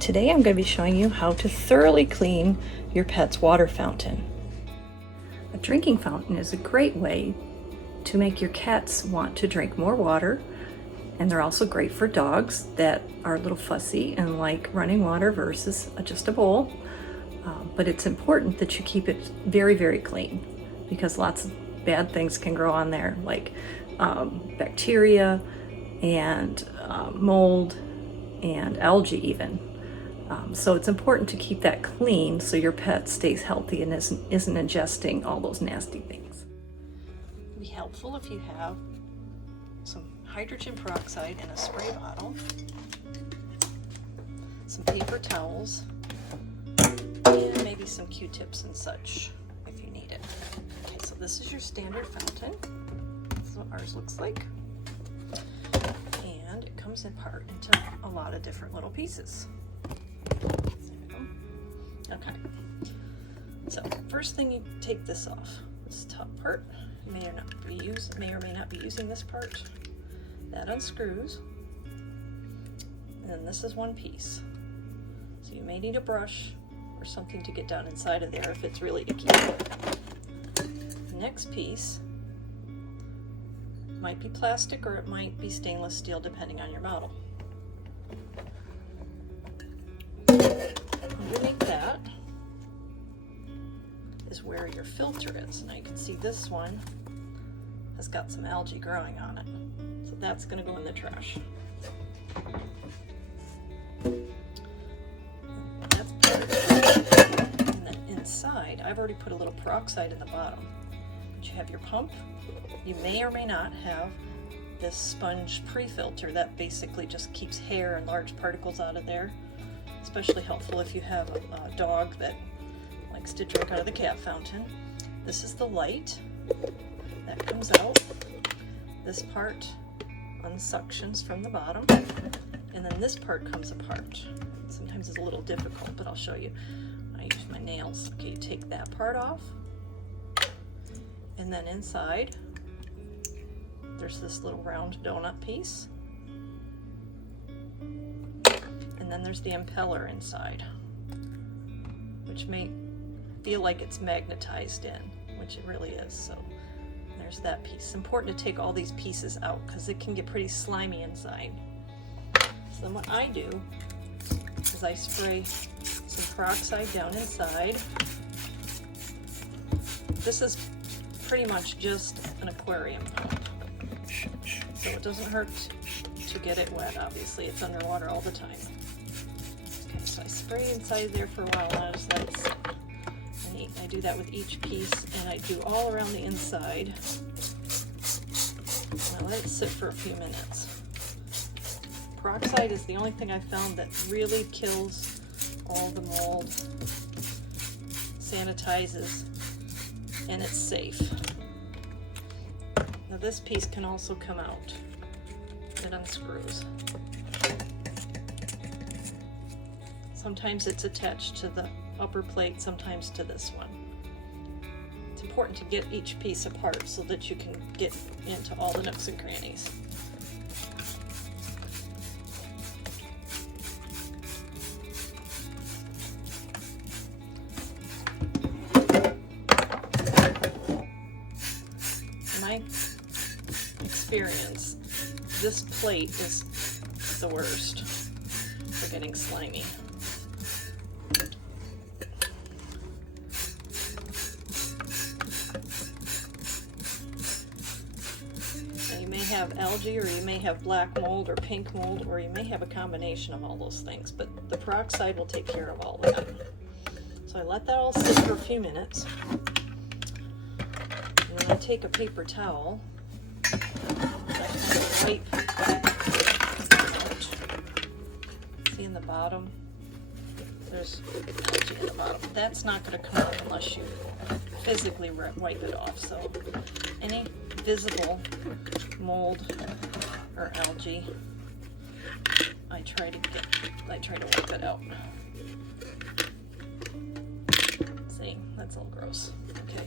Today I'm going to be showing you how to thoroughly clean your pet's water fountain. A drinking fountain is a great way to make your cats want to drink more water, and they're also great for dogs that are a little fussy and like running water versus just a bowl. But it's important that you keep it very, very clean because lots of bad things can grow on there, like bacteria and mold and algae even. So it's important to keep that clean so your pet stays healthy and isn't ingesting all those nasty things. It would be helpful if you have some hydrogen peroxide in a spray bottle, some paper towels, and maybe some Q-tips and such if you need it. Okay, so this is your standard fountain. This is what ours looks like. And it comes apart into a lot of different little pieces. Okay, so first thing, you take this off, this top part. You may or may not be using this part. That unscrews, and then this is one piece. So you may need a brush or something to get down inside of there if it's really icky. The next piece might be plastic or it might be stainless steel depending on your model. Underneath that is where your filter is. Now you can see this one has got some algae growing on it. So that's going to go in the trash. That's part of it. And then inside, I've already put a little peroxide in the bottom. But you have your pump. You may or may not have this sponge pre-filter that basically just keeps hair and large particles out of there. Especially helpful if you have a dog that likes to drink out of the cat fountain. This is the light that comes out. This part unsuctions from the bottom, and then this part comes apart. Sometimes it's a little difficult, but I'll show you. I use my nails. Okay, you take that part off, and then inside there's this little round donut piece. And then there's the impeller inside, which may feel like it's magnetized in, which it really is. So there's that piece. It's important to take all these pieces out because it can get pretty slimy inside. So then what I do is I spray some peroxide down inside. This is pretty much just an aquarium pump, so it doesn't hurt to get it wet. Obviously, it's underwater all the time. Okay, so I spray inside there for a while, and I just let it sit. And I do that with each piece, and I do all around the inside. And I let it sit for a few minutes. Peroxide is the only thing I found that really kills all the mold, sanitizes, and it's safe. Now this piece can also come out. It unscrews. Sometimes it's attached to the upper plate, sometimes to this one. It's important to get each piece apart so that you can get into all the nooks and crannies. In my experience, this plate is the worst for getting slimy. Now you may have algae, or you may have black mold or pink mold, or you may have a combination of all those things, but the peroxide will take care of all that. So I let that all sit for a few minutes, and then I take a paper towel. Wipe. See in the bottom, there's algae in the bottom. That's not going to come out unless you physically wipe it off. So any visible mold or algae, I try to wipe it out. See, that's a little gross. Okay,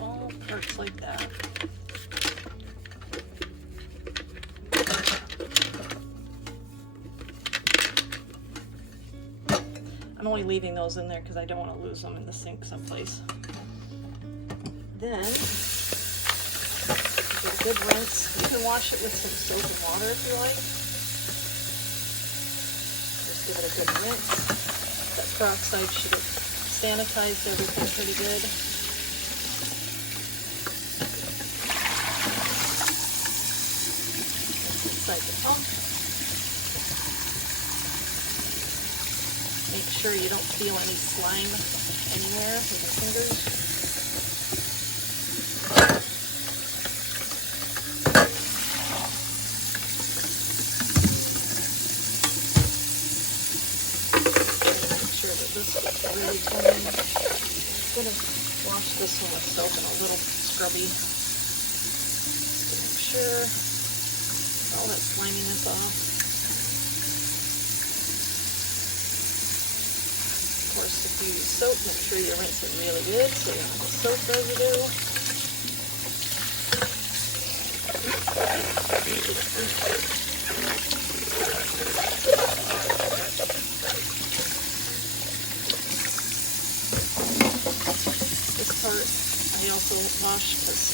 all parts like that. I'm only leaving those in there because I don't want to lose them in the sink someplace. Then, give it a good rinse. You can wash it with some soap and water if you like. Just give it a good rinse. That peroxide should have sanitized everything pretty good. Inside the pump. Make sure you don't feel any slime anywhere with your fingers. Make sure that this gets really clean. I'm going to wash this one with soap and a little scrubby. Just to make sure all that sliminess off. Of course, if you use soap, make sure you rinse it really good so you don't have soap residue. This part I also wash because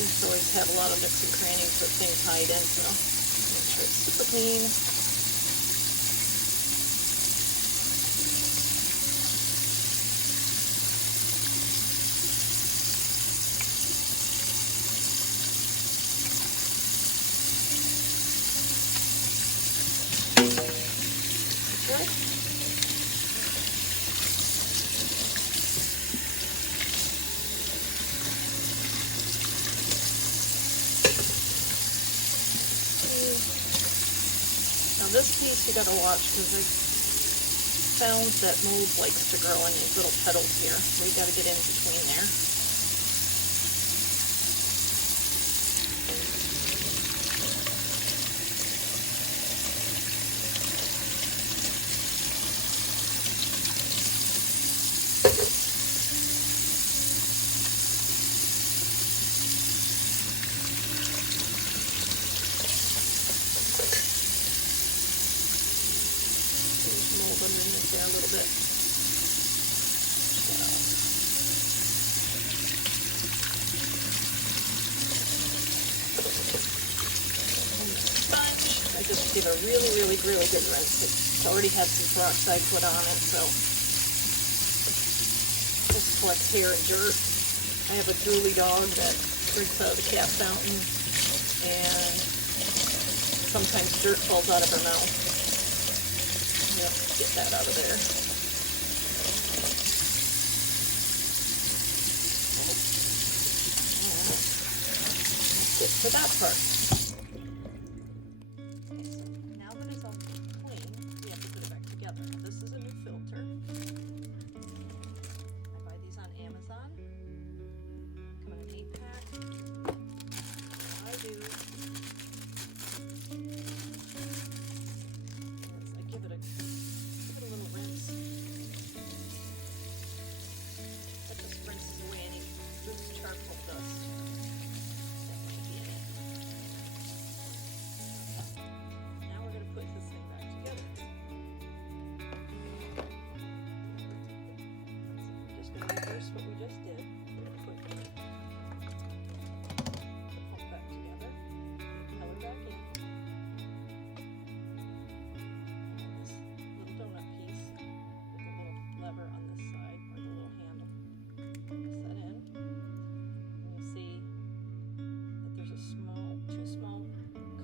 I used to always have a lot of nooks and crannies with things hide in, so make sure it's super clean. Okay. Now this piece you gotta watch because I found that mold likes to grow on these little petals here, so you gotta get in between there. Underneath there a little bit. Sponge. I just give a really good rinse. It's already had some peroxide put on it, so just collects hair and dirt. I have a drooly dog that drinks out of the cat fountain, and sometimes dirt falls out of her mouth. Get that out of there. Let's get to that part. Okay, so now that it's all clean, we have to put it back together. This is a new filter. I buy these on Amazon. Come in an 8-pack. What I do is I give it a little rinse. That just rinses away any loose charcoal dust that might be in it. Now we're going to put this thing back together. We're just going to reverse what we just did. We're going to put the pump back together, put the color back in. Lever on this side, or the little handle. Press that in. And you'll see that there's two small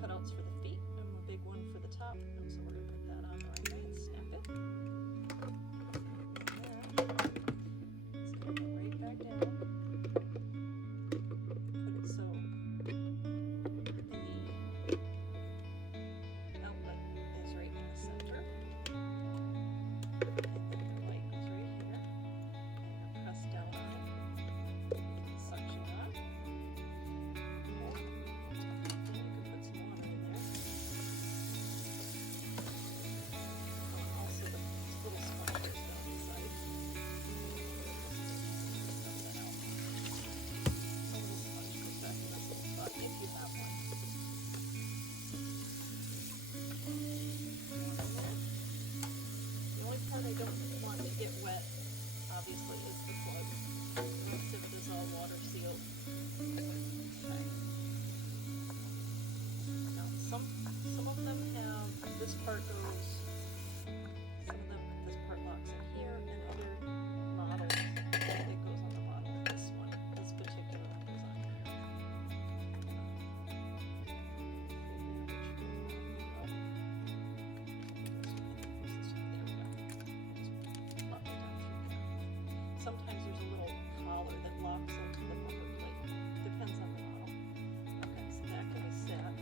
cutouts for the feet and a big one for the top. And so we're going to put that on the right way and snap it. Let's go right back down. Put it so the outlet is right in the center. collar that locks into the bumper plate. Depends on the model. Okay, so that can be set down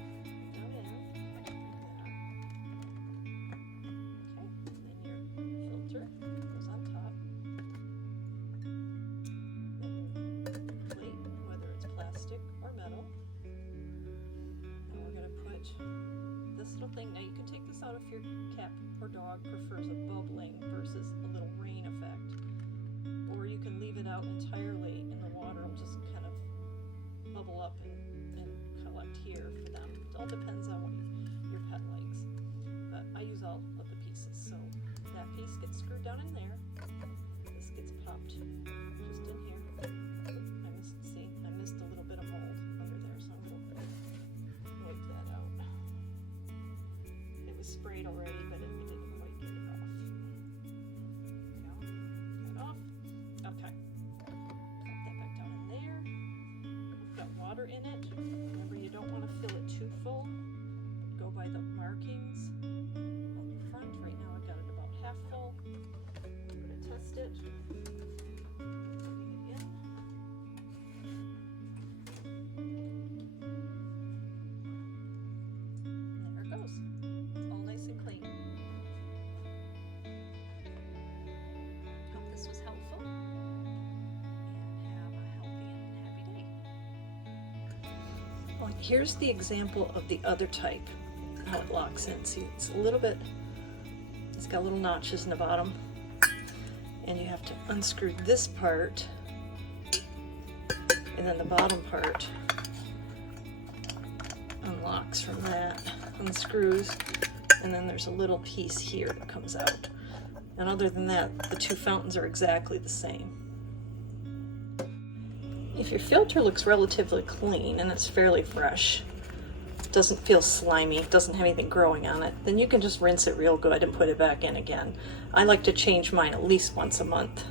in, like that. Okay, then your filter goes on top. Then your plate, whether it's plastic or metal. And we're going to put this little thing. Now you can take this out if your cat or dog prefers a bubbling versus a little rain effect. Or you can leave it out entirely and the water will just kind of bubble up and collect here for them. It all depends on what your pet likes. But I use all of the pieces. So that piece gets screwed down in there. This gets popped just in here. I missed a little bit of mold under there, so I'm going to wipe that out. It was sprayed already, but we didn't quite get it off. Okay. Pop that back down in there. We've got water in it. Remember, you don't want to fill it too full. Go by the markings on the front. Right now I've got it about half full. I'm going to test it. Putting it in. And there it goes. It's all nice and clean. Hope this was helpful. Well, here's the example of the other type, how it locks in. See, it's a little bit, it's got little notches in the bottom, and you have to unscrew this part, and then the bottom part unlocks from that, unscrews, and then there's a little piece here that comes out. And other than that, the two fountains are exactly the same. If your filter looks relatively clean and it's fairly fresh, doesn't feel slimy, doesn't have anything growing on it, then you can just rinse it real good and put it back in again. I like to change mine at least once a month.